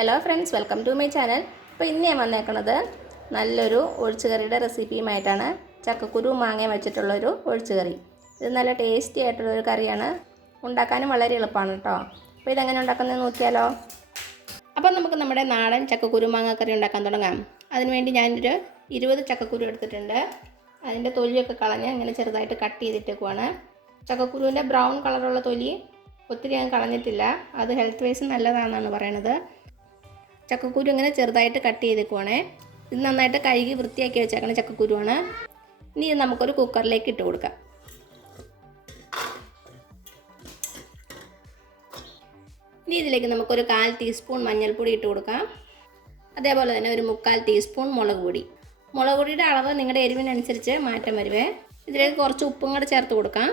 Hello friends, welcome to my channel. അപ്പോൾ ഇന്ന് ഞാൻ വന്നേക്കുന്നത് നല്ലൊരു ഒഴിച്ചുകറിയുടെ റെസിപ്പിയുമായിട്ടാണ്. ചക്കക്കുരു മാങ്ങയും വെച്ചിട്ടുള്ളൊരു ഒഴിച്ചുകറി. ഇത് നല്ല ടേസ്റ്റി ആയിട്ടുള്ളൊരു കറിയാണ്. ഉണ്ടാക്കാനും വളരെ എളുപ്പമാണ് കേട്ടോ. അപ്പോൾ ഇതെങ്ങനെ ഉണ്ടാക്കുന്നത് നോക്കിയാലോ. അപ്പോൾ നമുക്ക് നമ്മുടെ നാടൻ ചക്കക്കുരു മാങ്ങ കറി ഉണ്ടാക്കാൻ തുടങ്ങാം. അതിനുവേണ്ടി ഞാനൊരു 20 ചക്കക്കുരു എടുത്തിട്ടുണ്ട്. അതിൻ്റെ തൊലിയൊക്കെ കളഞ്ഞ് ഇങ്ങനെ ചെറുതായിട്ട് കട്ട് ചെയ്തിട്ടേക്കുവാണ്. ചക്കക്കുരുവിൻ്റെ ബ്രൗൺ കളറുള്ള തൊലി ഒത്തിരി ഞാൻ കളഞ്ഞിട്ടില്ല. അത് ഹെൽത്ത് വൈസ് നല്ലതാണെന്നാണ് പറയണത്. ചക്കക്കുരു ഇങ്ങനെ ചെറുതായിട്ട് കട്ട് ചെയ്തേക്കുവാണേ. ഇത് നന്നായിട്ട് കഴുകി വൃത്തിയാക്കി വെച്ചേക്കണ ചക്കക്കുരുവാണ്. ഇനി ഇത് നമുക്കൊരു കുക്കറിലേക്ക് ഇട്ട് കൊടുക്കാം. ഇനി ഇതിലേക്ക് നമുക്കൊരു 1/4 ടീസ്പൂൺ മഞ്ഞൾപ്പൊടി ഇട്ട് കൊടുക്കാം. അതേപോലെ തന്നെ ഒരു 3/4 ടീസ്പൂൺ മുളക് പൊടി. മുളക് പൊടിയുടെ അളവ് നിങ്ങളുടെ എരിവിനനുസരിച്ച് മാറ്റം വരുവേ. ഇതിലേക്ക് കുറച്ച് ഉപ്പും കൂടെ ചേർത്ത് കൊടുക്കാം.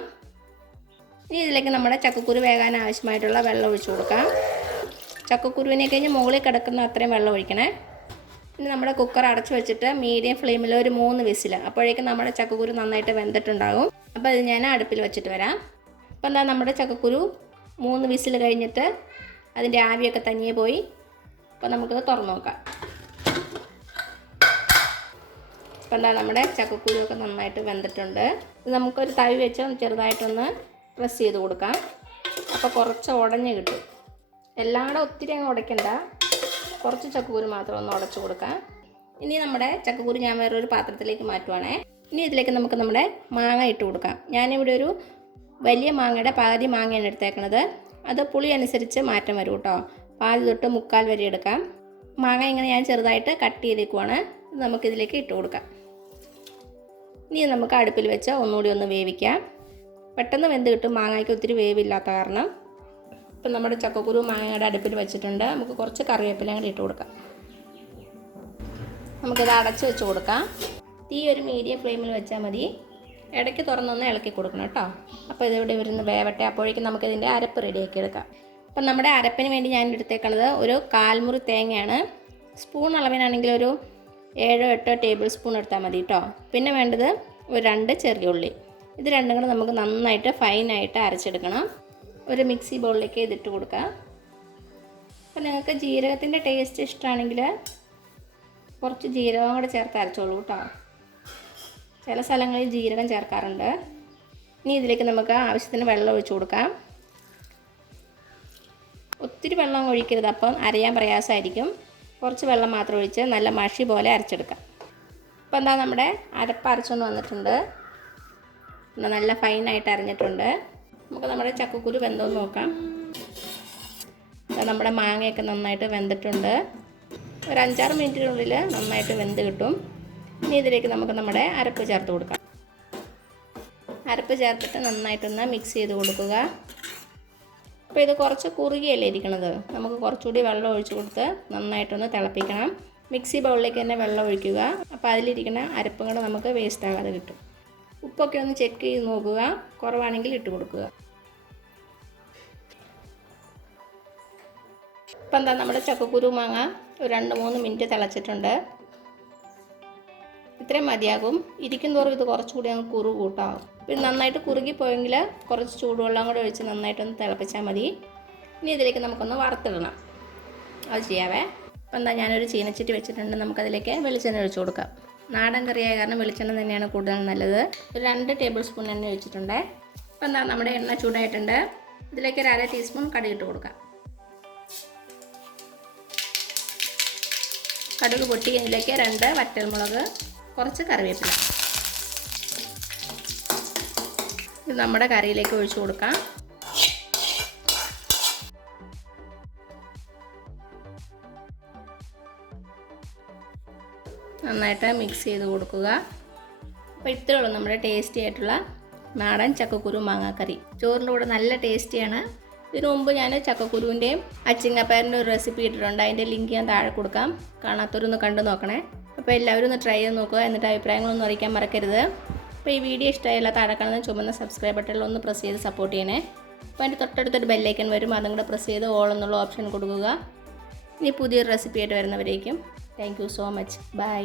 ഇനി ഇതിലേക്ക് നമ്മുടെ ചക്കക്കുരു വേകാൻ ആവശ്യമായിട്ടുള്ള വെള്ളം ഒഴിച്ചു കൊടുക്കാം. ചക്കക്കുരുവിനെ കഴിഞ്ഞ് മുകളിൽ കിടക്കുന്ന അത്രയും വെള്ളം ഒഴിക്കണേ. ഇനി നമ്മുടെ കുക്കർ അടച്ചു വെച്ചിട്ട് മീഡിയം ഫ്ലെയിമിൽ ഒരു 3 വിസിൽ. അപ്പോഴേക്കും നമ്മുടെ ചക്കക്കുരു നന്നായിട്ട് വെന്തിട്ടുണ്ടാകും. അപ്പോൾ ഇത് ഞാൻ അടുപ്പിൽ വെച്ചിട്ട് വരാം. അപ്പോൾ എന്താ നമ്മുടെ ചക്കക്കുരു 3 വിസിൽ കഴിഞ്ഞിട്ട് അതിൻ്റെ ആവിയൊക്കെ തനിയെ പോയി. അപ്പോൾ നമുക്കത് തുറന്നു നോക്കാം. അപ്പോൾ എന്താ നമ്മുടെ ചക്കക്കുരു ഒക്കെ നന്നായിട്ട് വെന്തിട്ടുണ്ട്. ഇത് നമുക്കൊരു തവി വെച്ച് ചെറുതായിട്ടൊന്ന് പ്രസ് ചെയ്ത് കൊടുക്കാം. അപ്പോൾ കുറച്ച് ഉടഞ്ഞ് കിട്ടും. എല്ലാവരും ഒത്തിരി അങ്ങ് ഉടയ്ക്കണ്ട, കുറച്ച് ചക്കക്കുരു മാത്രം ഒന്ന് ഉടച്ചു കൊടുക്കാം. ഇനി നമ്മുടെ ചക്കക്കുരു ഞാൻ വേറൊരു പാത്രത്തിലേക്ക് മാറ്റുവാണേ. ഇനി ഇതിലേക്ക് നമുക്ക് നമ്മുടെ മാങ്ങ ഇട്ട് കൊടുക്കാം. ഞാനിവിടെ ഒരു വലിയ മാങ്ങയുടെ പകുതി മാങ്ങയാണ് എടുത്തേക്കണത്. അത് പുളി അനുസരിച്ച് മാറ്റം വരും കേട്ടോ. പാതി തൊട്ട് 3/4 വരെ എടുക്കാം. മാങ്ങ ഇങ്ങനെ ഞാൻ ചെറുതായിട്ട് കട്ട് ചെയ്തേക്കുവാണ്. ഇത് നമുക്കിതിലേക്ക് ഇട്ട് കൊടുക്കാം. ഇനി നമുക്ക് അടുപ്പിൽ വെച്ച് ഒന്നുകൂടി ഒന്ന് വേവിക്കാം. പെട്ടെന്ന് വെന്ത് കിട്ടും, മാങ്ങയ്ക്ക് ഒത്തിരി വേവില്ലാത്ത കാരണം. ഇപ്പം നമ്മുടെ ചക്കക്കുരു മാങ്ങയുടെ അടുപ്പിൽ വെച്ചിട്ടുണ്ട്. നമുക്ക് കുറച്ച് കറിവേപ്പില കൂടി ഇട്ട് കൊടുക്കാം. നമുക്കിത് അടച്ച് വെച്ച് കൊടുക്കാം. തീ ഒരു മീഡിയം ഫ്ലെയിമിൽ വെച്ചാൽ മതി. ഇടയ്ക്ക് തുറന്നൊന്ന് ഇളക്കി കൊടുക്കണം കേട്ടോ. അപ്പോൾ ഇതിവിടെ വരുന്ന വേവട്ടെ. അപ്പോഴേക്കും നമുക്കിതിൻ്റെ അരപ്പ് റെഡിയാക്കി എടുക്കാം. അപ്പം നമ്മുടെ അരപ്പിന് വേണ്ടി ഞാൻ എടുത്തേക്കുന്നത് ഒരു 1/4 മുറി തേങ്ങയാണ്. സ്പൂൺ അളവിനാണെങ്കിൽ ഒരു 7-8 ടേബിൾ സ്പൂൺ എടുത്താൽ മതി കേട്ടോ. പിന്നെ വേണ്ടത് ഒരു 2 ചെറിയ ഉള്ളി. ഇത് രണ്ടും കൂടെ നമുക്ക് നന്നായിട്ട് ഫൈനായിട്ട് അരച്ചെടുക്കണം. ഒരു മിക്സി ബൗളിലേക്ക് ഇതിട്ട് കൊടുക്കാം. അപ്പോൾ നിങ്ങൾക്ക് ജീരകത്തിൻ്റെ ടേസ്റ്റ് ഇഷ്ടമാണെങ്കിൽ കുറച്ച് ജീരകം കൂടെ ചേർത്ത് അരച്ചോളൂ കേട്ടോ. ചില സ്ഥലങ്ങളിൽ ജീരകം ചേർക്കാറുണ്ട്. ഇനി ഇതിലേക്ക് നമുക്ക് ആവശ്യത്തിന് വെള്ളം ഒഴിച്ചു കൊടുക്കാം. ഒത്തിരി വെള്ളം ഒഴിക്കരുത്, അപ്പം അരയാൻ പ്രയാസമായിരിക്കും. കുറച്ച് വെള്ളം മാത്രം ഒഴിച്ച് നല്ല മഷി പോലെ അരച്ചെടുക്കാം. അപ്പോൾ എന്താ നമ്മുടെ അരപ്പ് അരച്ചുകൊണ്ട് വന്നിട്ടുണ്ട്. നല്ല ഫൈനായിട്ട് അരഞ്ഞിട്ടുണ്ട്. നമുക്ക് നമ്മുടെ ചക്കക്കുരു വെന്തോന്ന് നോക്കാം. നമ്മുടെ മാങ്ങയൊക്കെ നന്നായിട്ട് വെന്തിട്ടുണ്ട്. ഒരു 5-6 മിനിറ്റിനുള്ളിൽ നന്നായിട്ട് വെന്ത് കിട്ടും. ഇനി ഇതിലേക്ക് നമുക്ക് നമ്മുടെ അരപ്പ് ചേർത്ത് കൊടുക്കാം. അരപ്പ് ചേർത്തിട്ട് നന്നായിട്ടൊന്ന് മിക്സ് ചെയ്ത് കൊടുക്കുക. അപ്പോൾ ഇത് കുറച്ച് കുറുകിയല്ലേ ഇരിക്കണത്. നമുക്ക് കുറച്ചുകൂടി വെള്ളം ഒഴിച്ച് കൊടുത്ത് നന്നായിട്ടൊന്ന് തിളപ്പിക്കണം. മിക്സി ബൗളിലേക്ക് തന്നെ വെള്ളം ഒഴിക്കുക. അപ്പോൾ അതിലിരിക്കുന്ന അരപ്പും കൂടെ നമുക്ക് വേസ്റ്റ് ആകാതെ കിട്ടും. ഉപ്പൊക്കെ ഒന്ന് ചെക്ക് ചെയ്ത് നോക്കുക. കുറവാണെങ്കിൽ ഇട്ട് കൊടുക്കുക. ഇപ്പം എന്താ നമ്മുടെ ചക്കക്കുരു മാങ്ങ ഒരു 2-3 മിനിറ്റ് തിളച്ചിട്ടുണ്ട്. ഇത്രയും മതിയാകും. ഇരിക്കും തോറും ഇത് കുറച്ചുകൂടി അങ്ങ് കുറുകും കേട്ടോ. ഇത് നന്നായിട്ട് കുറുകിപ്പോയെങ്കിൽ കുറച്ച് ചൂടുവെള്ളം കൂടെ ഒഴിച്ച് നന്നായിട്ടൊന്ന് തിളപ്പിച്ചാൽ മതി. ഇനി ഇതിലേക്ക് നമുക്കൊന്ന് വറുത്തിടണം. അത് ചെയ്യാവേ. അപ്പം എന്താ ഞാനൊരു ചീനച്ചട്ടി വെച്ചിട്ടുണ്ട്. നമുക്കതിലേക്ക് വെളിച്ചെണ്ണ ഒഴിച്ച് കൊടുക്കാം. നാടൻ കറിയായ കാരണം വെളിച്ചെണ്ണ തന്നെയാണ് കൂടുതൽ നല്ലത്. ഒരു 2 ടേബിൾ സ്പൂൺ എണ്ണ ഒഴിച്ചിട്ടുണ്ട്. അപ്പം എന്താ നമ്മുടെ എണ്ണ ചൂടായിട്ടുണ്ട്. ഇതിലേക്ക് ഒരു 1/2 ടീസ്പൂൺ കടുക് ഇട്ട് കൊടുക്കാം. കടുക് പൊട്ടി ഇതിലേക്ക് 2 വറ്റൽമുളക്, കുറച്ച് കറിവേപ്പില. ഇത് നമ്മുടെ കറിയിലേക്ക് ഒഴിച്ചു കൊടുക്കാം. നന്നായിട്ട് മിക്സ് ചെയ്ത് കൊടുക്കുക. അപ്പോൾ ഇത്രയേ ഉള്ളൂ നമ്മുടെ ടേസ്റ്റി ആയിട്ടുള്ള നാടൻ ചക്കക്കുരു മാങ്ങ കറി. ചോറിൻ്റെ കൂടെ നല്ല ടേസ്റ്റിയാണ്. ഇതിനു മുമ്പ് ഞാൻ ചക്കക്കുരുവിൻ്റെയും അച്ചിങ്ങപ്പയറിൻ്റെ ഒരു റെസിപ്പി ഇട്ടിട്ടുണ്ട്. അതിൻ്റെ ലിങ്ക് ഞാൻ താഴെ കൊടുക്കാം. കാണാത്തവരൊന്ന് കണ്ടു നോക്കണേ. അപ്പോൾ എല്ലാവരും ഒന്ന് ട്രൈ ചെയ്ത് നോക്കുക. എന്നിട്ട് അഭിപ്രായങ്ങളൊന്നും അറിയിക്കാൻ മറക്കരുത്. അപ്പോൾ ഈ വീഡിയോ ഇഷ്ടമായില്ല താഴെ കാണുന്ന ചുമന്ന സബ്സ്ക്രൈബ് ബട്ടണിൽ ഒന്ന് പ്രസ് ചെയ്ത് സപ്പോർട്ട് ചെയ്യണേ. അപ്പോൾ അതിൻ്റെ തൊട്ടടുത്തൊരു ബെല്ലൈക്കൺ വരും. അതും കൂടെ പ്രസ് ചെയ്ത് ഓൾ എന്നുള്ള ഓപ്ഷൻ കൊടുക്കുക. ഇനി പുതിയൊരു റെസിപ്പി ആയിട്ട് വരുന്നവരേക്കും thank you so much. By.